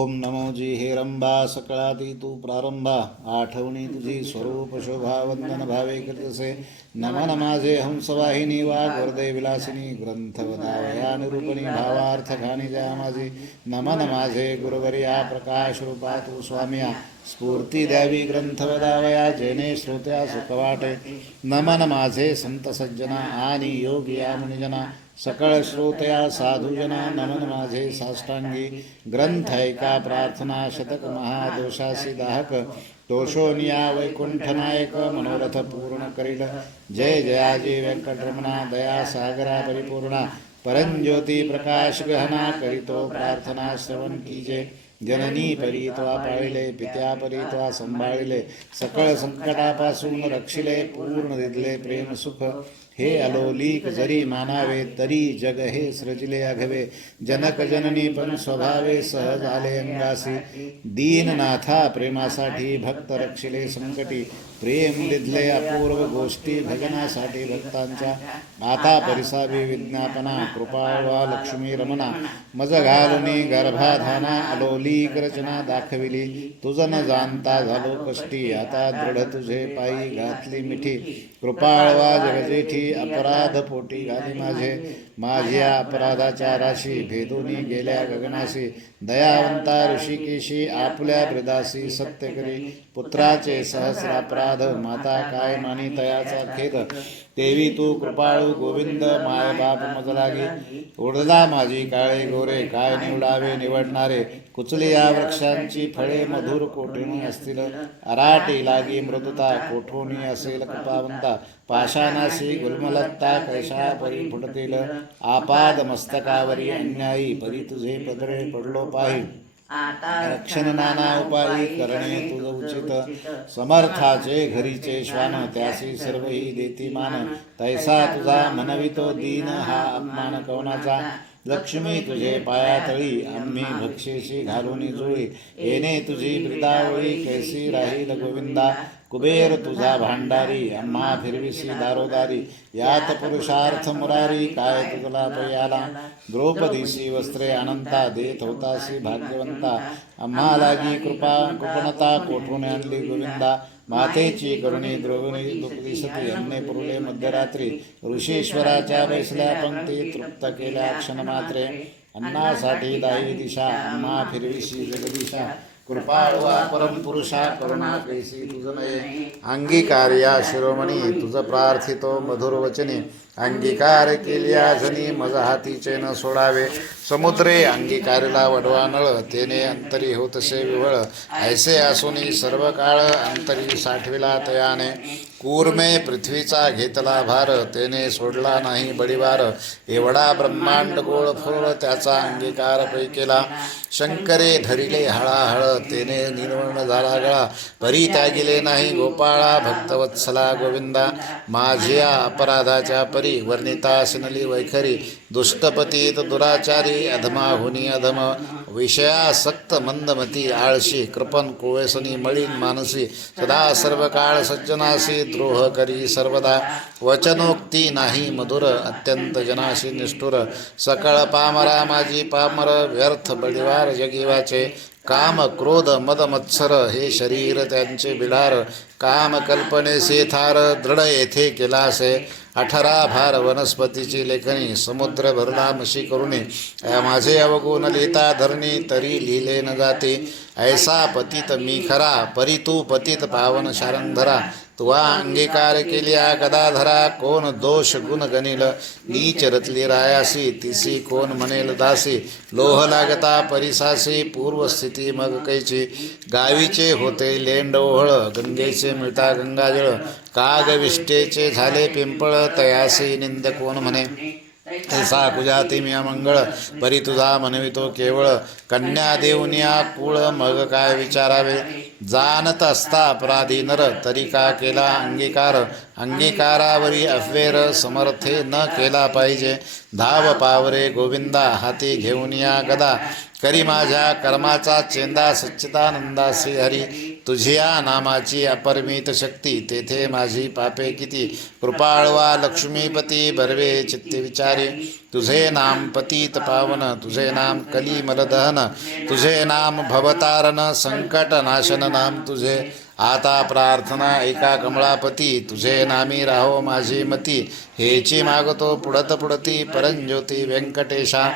ओम नमो जी हे रंबा सकळाती तू प्रारंभा आठवणी तुझी स्वरूप शोभा वंदन भावे कृतसे नमन माझे हंसवाहिनी वाग वरदय विलासिनी ग्रंथवदावया निरूपणी भावार्थ घाणी जया माझी नमन माझे गुरुवर्या प्रकाश रूपा तू स्वामिया स्फूर्ती द्यावी ग्रंथवदावया जेणे श्रोत्या सुख वाटे नमन माझे संत सज्जना आणि योगिया मुनिजना सकळ श्रोतया साधुजना नमन माझे साष्टांगी ग्रंथ ऐका प्रार्थना शतक महादोषासी दाहक दोषोनिया वैकुंठनायक मनोरथ पूर्ण करील जय जयाजी व्यंकटरमणा दया सागरा परिपूर्णा परंज्योती प्रकाश गहना करीतो प्रार्थना श्रवण कीजे जननी परीत्वा पाळिले पित्या परीत्वा संभाळिले सकळ संकटापासून रक्षिले पूर्ण दिले प्रेम सुख हे अलोलीक जरी मानावे तरी जग हे सृजिले अघवे जनक जननी पण स्वभावे सहज आले अंगासी दीननाथा प्रेमासाठी भक्त रक्षिले संकटी प्रेम दिधले अपूर्व गोष्टी भजनासाठी भक्तांच्या आता परिसावी विज्ञापना कृपाळवा लक्ष्मी रमणा मज घालुनी गर्भाधाना अलोलीक रचना दाखविली तुझ न जाणता झालो कष्टी आता दृढ तुझे पायी घातली मिठी कृपाळवा जगजेठी अपराध पोटी घाली माझ्या अपराधाच्या राशी भेदूनी गेल्या गगनाशी दयावंता ऋषिकेशी आपल्या ब्रदासी सत्य करी पुत्राचे सहस्रापराध माता काय मानी तयाचा खेद देवी तू कृपाळू गोविंद माय बाप मज लागी उडला माझी काळे गोरे काय निवडावे निवडणारे कुचली या वृक्षांची फळे मधुर कोठणी असतील अराटी लागी मृदुता कोठोनी असेल कृपावंता पाषाणासी गुलमलत्ता कैशा परी फुटतील आपाद मस्तकावरी अन्यायी परी तुझे पदरे पडलो पाही रक्षण नाना उपायी करणे तुझ उचित समर्थाचे घरीचे श्वान त्यासी सर्वही देती मान तैसा तुझा मनवितो दीन हा अपमान कवनाचा लक्ष्मी तुझे पायातळी आम्ही भक्षेशी घालून जुळी येणे तुझी ब्रिदावळी कैसी राहील गोविंदा कुबेर तुझा भांडारी आम्हा फिरविसी दारोदारी यात पुरुषार्थ मुरारी काय तुझला पयाला द्रौपदीसी वस्त्रे अनंता देत होतासी भाग्यवंता आम्हा लागी कृपणता कोठून आणली गोविंदा मातेची करुणी द्रोवणी दुःखदिसती अन्ने पुरले मध्यरात्री ऋषीश्वराच्या बैसल्या पंक्ती तृप्त केल्या क्षण मात्रे अन्नासाठी दाई दिशा आम्हा फिरविशी जगदिशा कृपाळवा परमपुरुषा करुणा कैसी तुझ नये अंगीकार्या शिरोमणी तुझ प्रार्थितो मधुर वचने अंगीकार केल्या जनी मज हातीचे न सोडावे समुद्रे अंगीकारला वडवा नळ तेने अंतरी होतसे विवळ ऐसे असूनी सर्व काळ अंतरी साठविला तयाने कूर्मे पृथ्वीचा घेतला भार तेने सोडला नाही बडीवार एवढा ब्रह्मांड गोळ फोळ त्याचा अंगीकार पै केला शंकरे धरिले हळाहळ तेने निर्वर्ण झाला गळा परी त्यागिले नाही गोपाळा भक्तवत्सला गोविंदा माझ्या अपराधाच्या परी वर्णिता सिनली वैखरी दुष्टपतीत दुराचारी अधमाहुनी अधम विषयासक्त मंदमती आळशी कृपन कुवेसनी मळीन मानसी सदा सर्व काळ सज्जनासी द्रोह करी सर्वदा वचनोक्ती नाही मधुर अत्यंत जनाशी निष्ठुर सकळ पामरा माझी पामर व्यर्थ बळीवार जगीवाचे काम क्रोध मद मत्सर हे शरीर त्यांचे बिडार काम कल्पनेसे थार दृढ येथे केलासे 18 भार वनस्पतीची लेखणी समुद्र भरला मशी करुणे माझे अवगुण लिहिता धरणी तरी लिहिले न जाते ऐसा पतित मी खरा परी तू पतित पावन शारंधरा तुवा अंगीकार केल्या गदाधरा कोण दोष गुण गणिल नीच रतली रायासी तिसी कोण म्हणेल दासी लोह लागता परिसासी पूर्वस्थिती मग कैची गावीचे होते लेंडोहळ गंगेचे मिळता गंगाजळ कागविष्टेचे झाले पिंपळ तयासी निंद कोण म्हणे ऐसा कुजाती मी अमंगळ परी तुझा म्हणवितो केवळ कन्या देऊनिया कुळ मग काय विचारावे जाणत असता अपराधी नर तरी का केला अंगीकार अंगीकारावरी अफवेर समर्थे न केला पाहिजे धाव पावरे गोविंदा हाती घेऊन या गदा करी माझ्या कर्माचा चेंदा सच्चिदानंदा श्री हरी तुझ्या नामाची अपरिमित शक्ती, तेथे माझी पापे किती. कृपाळवा लक्ष्मीपती बर्वे चित्ते विचारी, तुझे नाम पतित पावन, तुझे नाम कली मलदहन, तुझे नाम भवतारण संकट नाशन नाम तुझे. आता प्रार्थना एका कमळापती, तुझे नामी राहो माझी मती. हेची मागतो पुढत पुढती परंज्योती व्यंकटेशा.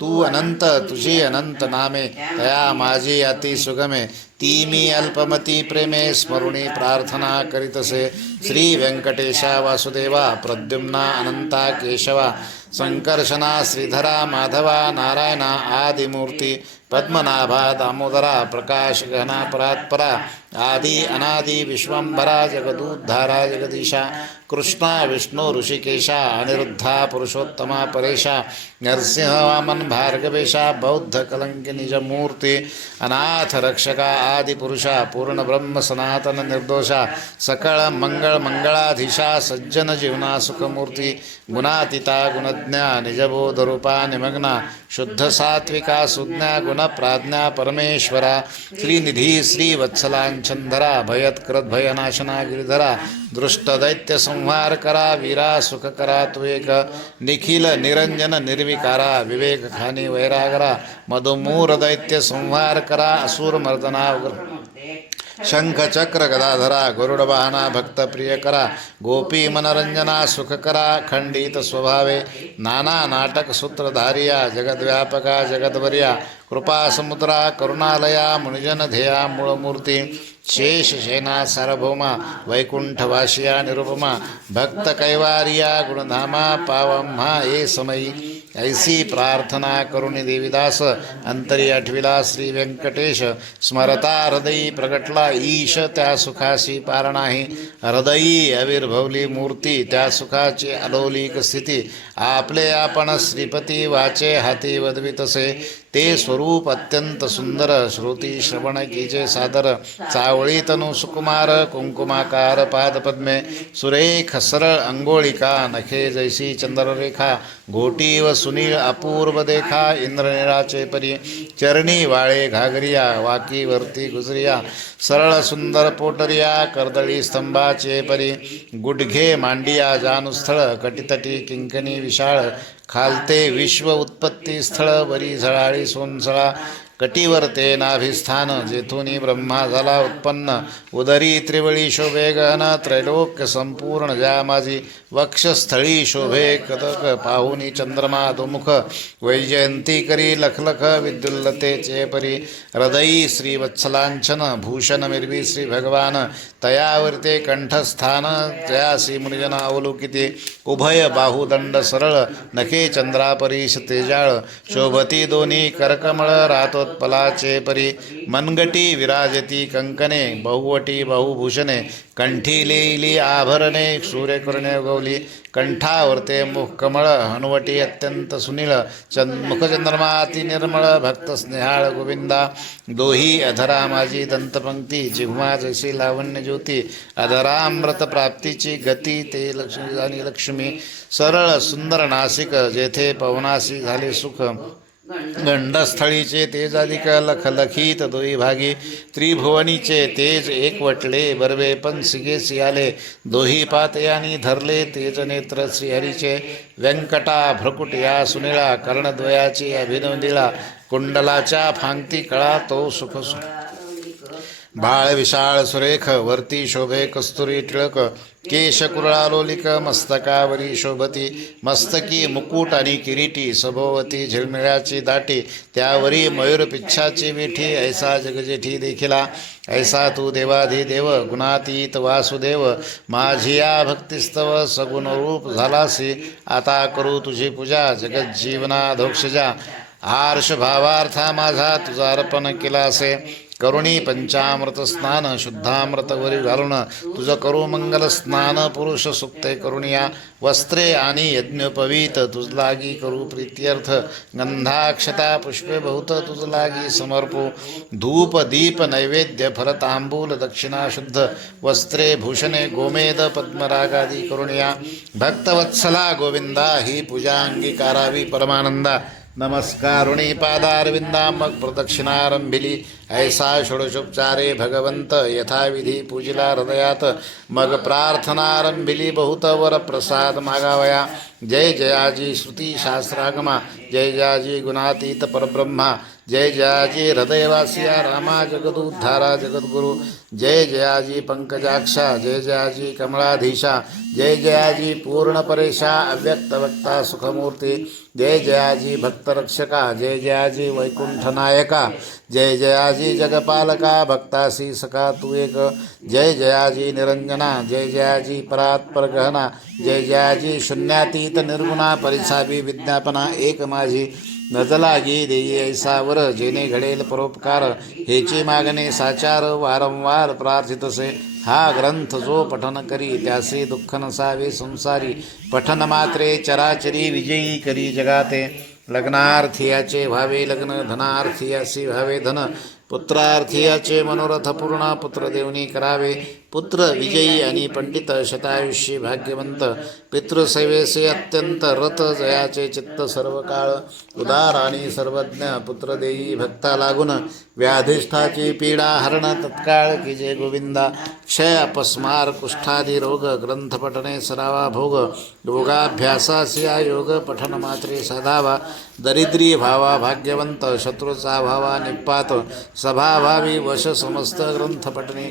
तू अनंत तुझी अनंत नामे, तया माझी अति सुगमे. ती मी अल्पमती प्रेमे स्मरुणी प्रार्थना करीतसे. श्री व्यंकटेशा वासुदेवा प्रद्युम्ना अनंता केशवा. संकर्षणा श्रीधरा माधवा नारायणा आदिमूर्ती. पद्मनाभा दामोदरा प्रकाश गहना परात्परा. आदि अनादि विश्वंभरा जगदुद्धारा जगदीशा. कृष्णा विष्णु ऋषिकेशा अनिरुद्धा पुरुषोत्तमा परेशा. नरसिंह वामन भार्गवेशा बौद्ध कलंकी निजमूर्ती. अनाथ रक्षका आदिपुरुषा पूर्ण ब्रह्म सनातन निर्दोषा. सकळ मंगळ मंगळाधीशा सज्जन जीवना सुखमूर्ती. गुणातीता गुणज्ञा निजबोध रूपा निमग्ना. शुद्ध सात्विका सुज्ञा गुण प्राज्ञा परमेश्वरा. श्रीनिधी श्री वत्सलांछंधरा भयत्कृत भयनाशना गिरिधरा. दृष्ट दैत्य संहार करा वीरा सुख करा तू एक. निखिल निरंजन निर्विकारा विवेक खानी वैरागरा. मधुमूर दैत्य संहार करा असुर मर्दना. शंख चक्र गदाधरा गरुड वाहना भक्त प्रिय करा. गोपी मनरंजना सुख करा खंडित स्वभावे. नाना नाटक सूत्रधारिया जगद्व्यापका जगद्वर्या. कृपा समुद्रा करुणालया मुनिजन ध्येया मूळमूर्ती. शेष शेना सार्वभौमा वैकुंठवासिया निरुपमा. भक्त कैवारिया गुणधामा पावम्हा ये समयी. ऐसी प्रार्थना करुणी देवीदास अंतरी आठविला श्री व्यंकटेश. स्मरता हृदयी प्रगटला ईश त्या सुखाशी पार नाही. हृदयी आविर्भवली मूर्ती त्या सुखाची अलौलिक स्थिती. आपले आपण श्रीपती वाचे हाती वदवितसे. ते स्वरूप अत्यंत सुंदर श्रुती श्रवण कीचे सादर. चावळी तनु सुकुमार कुंकुमाकार पादपद्मे. सुरेख सरळ अंगोळिका नखे जैसी चंद्ररेखा. घोटी व सुनील अपूर्व देखा इंद्रनिराचे परी. चरणी वाळे घागरिया वाकी वरती गुजरिया. सरळ सुंदर पोटरिया कर्दळी स्तंभाचे परी. गुडघे मांडिया जानुस्थळ कटितटी किंकणी विशाळ. खालते विश्व उत्पत्ती स्थळ वरी झळाळी सोनसळा. कटीवर ते नाभिस्थान जेथुनी ब्रह्मा झाला उत्पन्न. उदरी त्रिवळी शोभे गहन त्रैलोक्य संपूर्ण ज्या माझी. वक्षस्थळी शोभे कदक पाहुनी चंद्रमा दुमुख. वैजयंती करी लखलख विद्युल्लतेचे परी. हृदयी श्री वत्सलांछन भूषण मिरवी श्री भगवान. तयावरते कंठस्थान जयासी मुनिजना अवलोकिते. उभय बाहुदंड सरळ नखे चंद्रापरीश तेजाळ. शोभती दोन्ही करकमळ रातोत्पलाचे परी. मनगटी विराजती कंकणे बहुवटी बहुभूषणे. कंठी लेली आभरणे सूर्यकर्णे गौली. कंठावरते मुखकमळ हनुवटी अत्यंत सुनीळ. मुखचंद्रमा अति निर्मळ भक्त स्नेहाळ गोविंदा. दोही अधरा माझी दंतपंक्ती जिव्हा जैसी लावण्य ज्योती. अधरामृत प्राप्तीची गती ते लक्ष्मी आणि लक्ष्मी. सरळ सुंदर नासिक जेथे पवनासी झाले सुख. गंडस्थळीचे तेजाधिक लखलखीत दोई भागी. त्रिभुवनीचे तेज एकवटले बर्वे पण सिगेसी आले. दोही पातयानी धरले तेज नेत्र श्रीहरीचे. व्यंकटा भ्रकुट या सुनिळा कर्णद्वयाची अभिनंदिला. कुंडलाच्या फांगती कळा तो सुख बाळ विशाळ सुरेख वरती शोभे कस्तुरी टिळक. केश कुरळालोलिक मस्तकावरी शोभती. मस्तकी मुकुट आणि किरीटी सभोवती झिलमिळ्याची दाटी. त्यावरी मयूर पिच्छाची विठी ऐसा जगजेठी देखिला. ऐसा तू देवाधिदेव गुणातीत वासुदेव. माझिया भक्तिस्तव सगुण रूप झालासी. आता करू तुझी पूजा जगज्जीवना धोक्षजा. आर्ष भावार्था माझा तुझा अर्पण केला असे. करुणी पंचामृत स्नान शुद्धामृतवरी घालून. तुझ करू मंगल स्नान पुरुष सुक्ते करुणिया. वस्त्रे आणि यज्ञोपवीत तुझ लागी करू प्रीत्यर्थ. गंधाक्षता पुष्पे बहुत तुझ लागी समर्पू. धूप दीप नैवेद्य फल तांबूल दक्षिणा शुद्ध. वस्त्रे भूषणे गोमेद पद्मरागादी करुणिया. भक्तवत्सला गोविंदा ही पूजा अंगीकारावी परमानंदा. नमस्कारुणी पादारविंदा मग प्रदक्षिणारंभिली ऐसा षोडशोपचारे भगवंत यथाविधी पूजिला हृदयात मग प्रार्थनारंभिली बहुत वर प्रसाद मागावया जय जयाजी श्रुती शास्त्रागमा जय जयाजी गुणातीत परब्रह्मा जय जयाजी हृदयवासिया रामा जगदुद्धारा जगद्गुरु जय जयाजी पंकजाक्षा जय जयाजी कमलाधीशा जय जयाजी पूर्णपरेशा अव्यक्तवक्ता सुखमूर्ती जय जयाजी भक्तरक्षका जय जयाजी वैकुंठनायका जय जयाजी जगपालका भक्तासी सखा तू एक जय जयाजी निरंजना जय जयाजी परात्पर गहना जय जयाजी शून्यातीत निर्गुणा परिसावी विज्ञापना एक माझी नजलागी देई ऐसावर जेने घडेल परोपकार हेची मागणे साचार वारंवार प्रार्थितसे हा ग्रंथ जो पठन करी त्यासी दुःख नसावे संसारी पठन मात्रे चराचरी विजयी करी जगाते लग्नार्थियाचे व्हावे लग्न धनार्थियासी व्हावे धन पुत्रार्थियाचे मनोरथ पूर्ण पुत्रदेवनी करावे पुत्र विजयी आणि पंडित शतायुष्यी भाग्यवंत पितृसेवेसे अत्यंत रत जयाचे चित्त सर्व काळ उदार आणि सर्वज्ञ पुत्र देई भक्ता लागून व्याधिष्ठाची पीडा हरण तत्काळ की जय गोविंदा क्षय अपस्मार कुष्ठादी रोग ग्रंथपठने सरावा भोग योगाभ्यासासिया योग पठन मात्रे साधावा दरिद्री भावा भाग्यवंत शत्रूचा भावा निपात सभाभावी वश समस्त ग्रंथपठने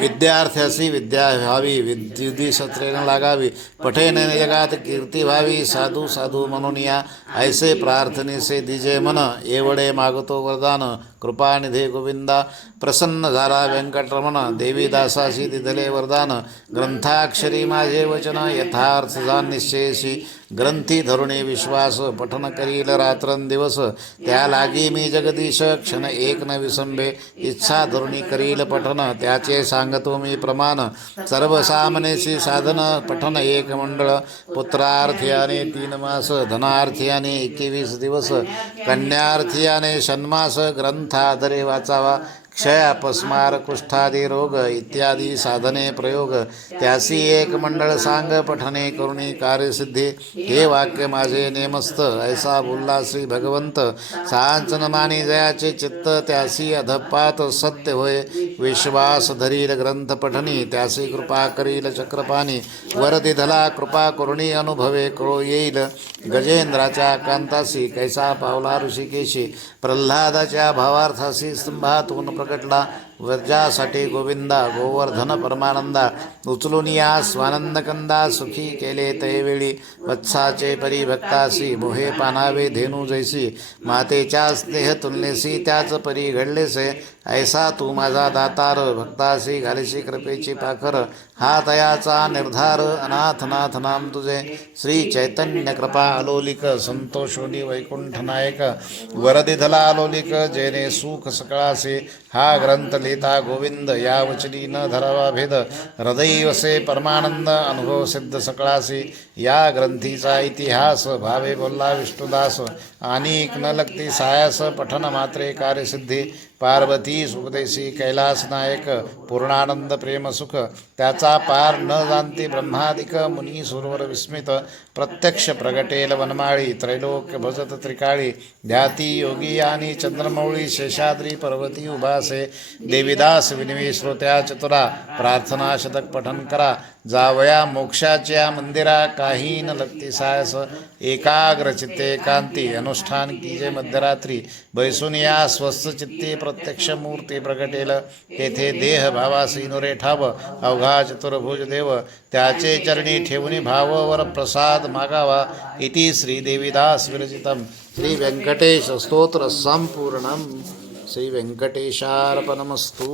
विद्यार्थ्यासी विद्या व्हावी विद्युदी सत्रेन लागावी पठेन जगात कीर्ती व्हावी साधू साधू म्हणून या ऐसे प्रार्थनेसे दिजे मन एवढे मागतो वरदान कृपानिधे गोविंदा प्रसन्न झाला व्यंकटरमण देवी दासाशी दिधले वरदान ग्रंथाक्षरी माझे वचन यथार्थ जाण निश्चयशी ग्रंथी धरुणे विश्वास पठन करील रात्रंदिवस त्या लागी मी जगदीश क्षण एक न विसंबे इच्छा धरुणी करील पठन त्याचे सांगतो मी प्रमाण सर्वसामनेसी साधन पठन एक मंडळ पुत्रार्थियाने 3 मास धनार्थियाने 21 दिवस कन्यार्थियाने षण्मास ग्रंथाधरे वाचावा क्षय अपस्मार कुष्ठादी रोग इत्यादी साधने प्रयोग त्यासी एक मंडळ सांग पठने करुणी कार्यसिद्धी हे वाक्य माझे नेमस्त ऐसा बोलला श्री भगवंत सांचन मानी जयाचे चित्त त्यासी अधपात सत्य होय विश्वास धरील ग्रंथ पठनी त्यासी कृपा करील चक्रपाणी वरदी धला कृपा करुणी अनुभवे कळो येईल गजेंद्राच्या कांतासी कैसा पावला ऋषिकेशी प्रल्हादाच्या भावार्थासी स्तंभातून प्रकटला वर्जासाठी गोविंदा गोवर्धन परमानंदा उचलून या स्वानंदकंदा सुखी केले तैवेळी वत्साचे परिभक्तासी मोहे पानावे धेनू जैसी मातेच्या स्नेह तुलनेसी त्याच परी घडलेसे ऐसा तू माझा दातार भक्तासी घालीशी कृपेची पाखर हा तयाचा निर्धार अनाथनाथ नाम तुझे श्री चैतन्य कृपा अलोलिक संतोषोनी वैकुंठ नायक वरदी धला अलोलिक जेने सुख सकळासे हा ग्रंथ लिहिता गोविंद या वचनी न धरावा भेद हृदयी वसे परमानंद अनुभव सिद्ध सकळासी या ग्रंथीचा इतिहास भावे बोलला विष्णुदास आणि न लगती सायास पठन मात्रे कार्यसिद्धी पार्वती सुखदेशी कैलास नायक पूर्णानंद प्रेम सुख त्याचा पार न जाणती ब्रह्मादिक मुनी सुरवर विस्मित प्रत्यक्ष प्रगटेल वनमाळी त्रैलोक्य भजत त्रिकाळी ध्याती योगी आणि चंद्रमौळी शेषाद्री पर्वती उभासे देवीदास विनवी श्रोत्या चतुरा प्रार्थना शतक पठन करा जावया मोक्षाच्या मंदिरा काही न लगती सायस एकाग्र चित्ते एकांती अनुष्ठान कीजे मध्यरात्री बैसून या स्वस्थ चित्ती प्रत्यक्ष मूर्ती प्रगटेल तेथे देह भावासी नुरे ठाव अवघा चतुर्भुज देव त्याचे चरणी ठेवून भाववर प्रसाद मागावा इति श्री देवीदास विरचितम श्री व्यंकटेश स्तोत्र संपूर्णम श्री व्यंकटेशार्पणमस्तु।